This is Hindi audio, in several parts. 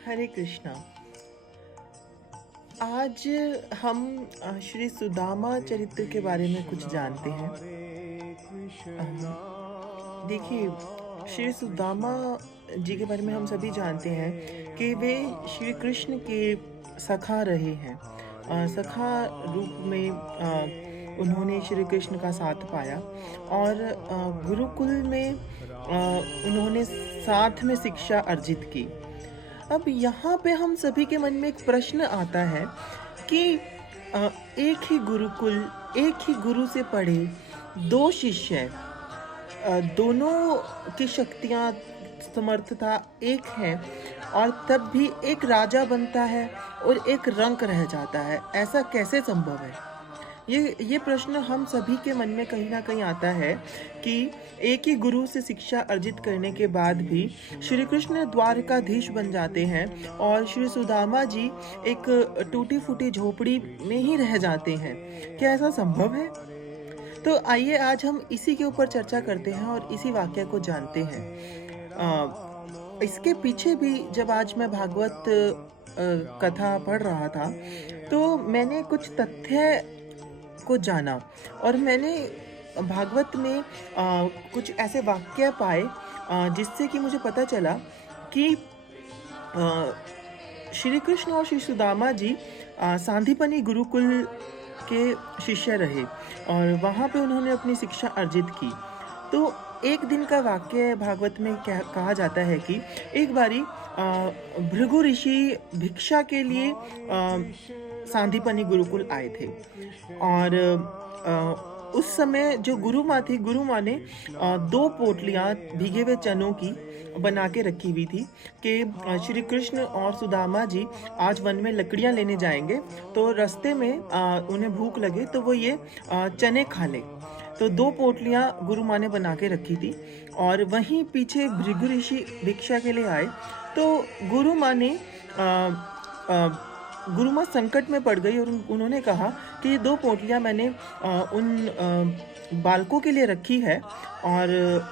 हरे कृष्णा। आज हम श्री सुदामा चरित्र के बारे में कुछ जानते हैं। देखिए, श्री सुदामा जी के बारे में हम सभी जानते हैं कि वे श्री कृष्ण के सखा रहे हैं। सखा रूप में उन्होंने श्री कृष्ण का साथ पाया और गुरुकुल में उन्होंने साथ में शिक्षा अर्जित की। अब यहाँ पे हम सभी के मन में एक प्रश्न आता है कि एक ही गुरुकुल, एक ही गुरु से पढ़े दो शिष्य, दोनों की शक्तियाँ, समर्थता एक है और तब भी एक राजा बनता है और एक रंक रह जाता है। ऐसा कैसे संभव है? ये प्रश्न हम सभी के मन में कहीं न कहीं आता है कि एक ही गुरु से शिक्षा अर्जित करने के बाद भी श्री कृष्ण द्वारकाधीश बन जाते हैं और श्री सुदामा जी एक टूटी-फूटी झोपड़ी में ही रह जाते हैं। क्या ऐसा संभव है? तो आइए आज हम इसी के ऊपर चर्चा करते हैं और इसी वाक़या को जानते हैं। इसके पीछे भी जब आज मैं भागवत कथा पढ़ रहा था, तो मैंने कुछ तथ्य को जाना और मैंने भागवत में कुछ ऐसे वाक्य पाए जिससे कि मुझे पता चला कि अ, श्री कृष्ण और श्री सुदामा जी सांदीपनि गुरुकुल के शिष्य रहे और वहाँ पे उन्होंने अपनी शिक्षा अर्जित की। तो एक दिन का वाक्य भागवत में क्या कहा जाता है कि एक बारी भृगु ऋषि भिक्षा के लिए सांदीपनि गुरुकुल आए थे और उस समय जो गुरु माँ थी, गुरु माँ ने 2 पोटलियाँ भीगे हुए चनों की बना के रखी हुई थी कि श्री कृष्ण और सुदामा जी आज वन में लकड़ियाँ लेने जाएंगे, तो रास्ते में उन्हें भूख लगे तो वो ये चने खा लें। तो 2 पोटलियाँ गुरु माँ ने बना के रखी थी और वहीं पीछे भृगु ऋषि भिक्षा के लिए आए, तो गुरु माँ ने गुरु माँ संकट में पड़ गई और उन्होंने कहा कि ये 2 पोटलियाँ मैंने उन बालकों के लिए रखी है और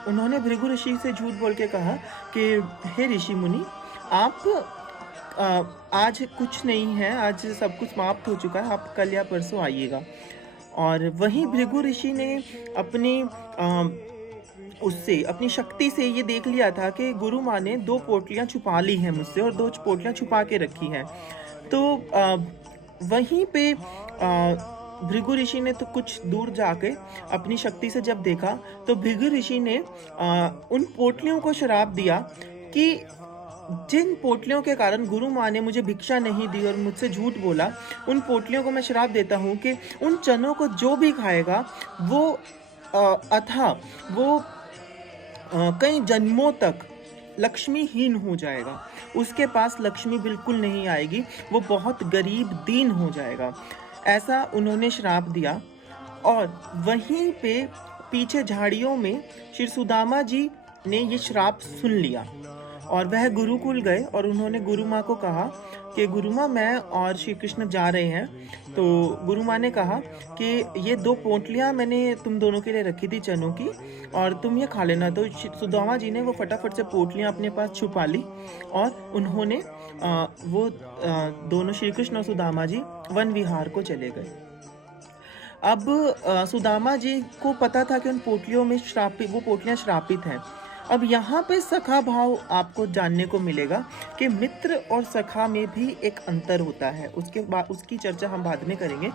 उन्होंने भृगु ऋषि से झूठ बोल के कहा कि हे ऋषि मुनि, आप आज कुछ नहीं है, आज सब कुछ समाप्त हो चुका है, आप कल या परसों आइएगा। और वहीं भृगु ऋषि ने अपनी उससे अपनी शक्ति से ये देख लिया था कि गुरु माँ ने 2 पोटलियाँ छुपा ली हैं मुझसे और 2 पोटलियाँ छुपा के रखी हैं। तो वहीं पे भृगु ऋषि ने तो कुछ दूर जाके अपनी शक्ति से जब देखा तो भृगु ऋषि ने उन पोटलियों को श्राप दिया कि जिन पोटलियों के कारण गुरु माँ ने मुझे भिक्षा नहीं दी और मुझसे झूठ बोला, उन पोटलियों को मैं श्राप देता हूँ कि उन चनों को जो भी खाएगा वो वो कई जन्मों तक लक्ष्मीहीन हो जाएगा, उसके पास लक्ष्मी बिल्कुल नहीं आएगी, वो बहुत गरीब दीन हो जाएगा। ऐसा उन्होंने श्राप दिया और वहीं पे पीछे झाड़ियों में श्री सुदामा जी ने ये श्राप सुन लिया और वह गुरुकुल गए और उन्होंने गुरु माँ को कहा कि गुरु माँ, मैं और श्री कृष्ण जा रहे हैं। तो गुरु माँ ने कहा कि ये 2 पोटलियाँ मैंने तुम दोनों के लिए रखी थी चनों की और तुम ये खा लेना। तो सुदामा जी ने वो फटाफट से पोटलियाँ अपने पास छुपा ली और उन्होंने दोनों श्री कृष्ण और सुदामा जी वन विहार को चले गए। अब सुदामा जी को पता था कि उन पोटलियों में वो पोटलियाँ श्रापित हैं। अब यहाँ पे सखा भाव आपको जानने को मिलेगा कि मित्र और सखा में भी एक अंतर होता है। उसके बाद उसकी चर्चा हम बाद में करेंगे।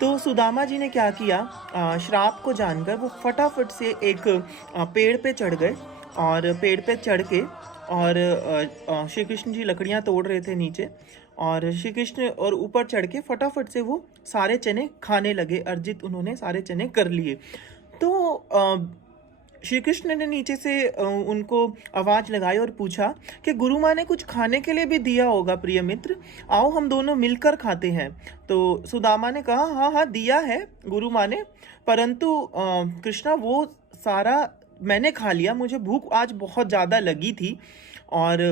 तो सुदामा जी ने क्या किया, श्राप को जानकर वो फटाफट से एक पेड़ पे चढ़ गए और पेड़ पे चढ़ के और श्री कृष्ण जी लकड़ियाँ तोड़ रहे थे नीचे और श्री कृष्ण और ऊपर चढ़ के फटाफट से वो सारे चने खाने लगे। अर्जित उन्होंने सारे चने कर लिए। तो श्री कृष्ण ने नीचे से उनको आवाज लगाई और पूछा कि गुरु माँ ने कुछ खाने के लिए भी दिया होगा प्रिय मित्र, आओ हम दोनों मिलकर खाते हैं। तो सुदामा ने कहा हाँ हाँ दिया है गुरु माँ ने, परंतु कृष्णा वो सारा मैंने खा लिया, मुझे भूख आज बहुत ज़्यादा लगी थी और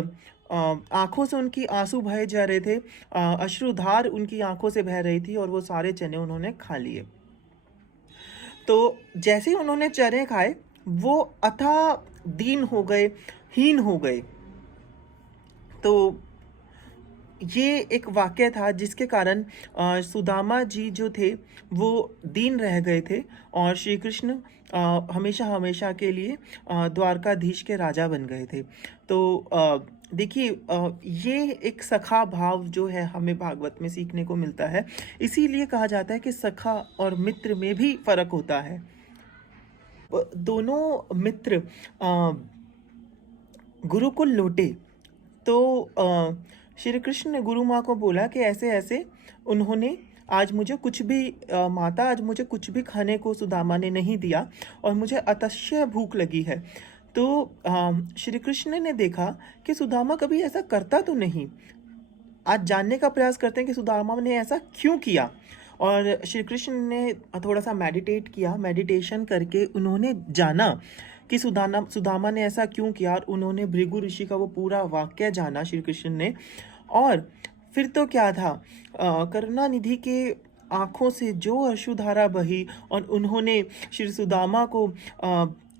आंखों से उनकी आंसू बहे जा रहे थे, अश्रुधार उनकी आंखों से बह रही थी और वो सारे चने उन्होंने खा लिए। तो जैसे ही उन्होंने चने खाए वो अथाह दीन हो गए, हीन हो गए। तो ये एक वाक़या था जिसके कारण सुदामा जी जो थे वो दीन रह गए थे और श्री कृष्ण हमेशा-हमेशा के लिए द्वारकाधीश के राजा बन गए थे। तो देखिए ये एक सखा भाव जो है हमें भागवत में सीखने को मिलता है। इसीलिए कहा जाता है कि सखा और मित्र में भी फ़र्क होता है। दोनों मित्र गुरुकुल लौटे तो श्री कृष्ण ने गुरु माँ को बोला कि ऐसे-ऐसे उन्होंने आज मुझे कुछ भी माता आज मुझे कुछ भी खाने को सुदामा ने नहीं दिया और मुझे अतिशय भूख लगी है। तो श्री कृष्ण ने देखा कि सुदामा कभी ऐसा करता तो नहीं। आज जानने का प्रयास करते हैं कि सुदामा ने ऐसा क्यों किया और श्री कृष्ण ने थोड़ा-सा मेडिटेट किया, मेडिटेशन करके उन्होंने जाना कि सुदामा ने ऐसा क्यों किया और उन्होंने भृगु ऋषि का वो पूरा वाक़या जाना श्री कृष्ण ने और फिर तो क्या था करुणानिधि के आँखों से जो अश्रुधारा बही और उन्होंने श्री सुदामा को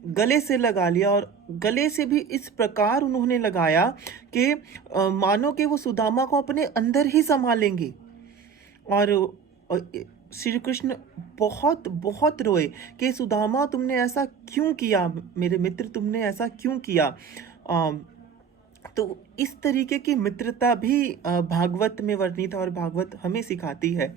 गले से लगा लिया और गले से भी इस प्रकार उन्होंने लगाया कि मानो कि वो सुदामा को अपने अंदर ही समा लेंगे और श्री कृष्ण बहुत बहुत रोए कि सुदामा तुमने ऐसा क्यों किया मेरे मित्र तुमने ऐसा क्यों किया तो इस तरीके की मित्रता भी भागवत में वर्णित है और भागवत हमें सिखाती है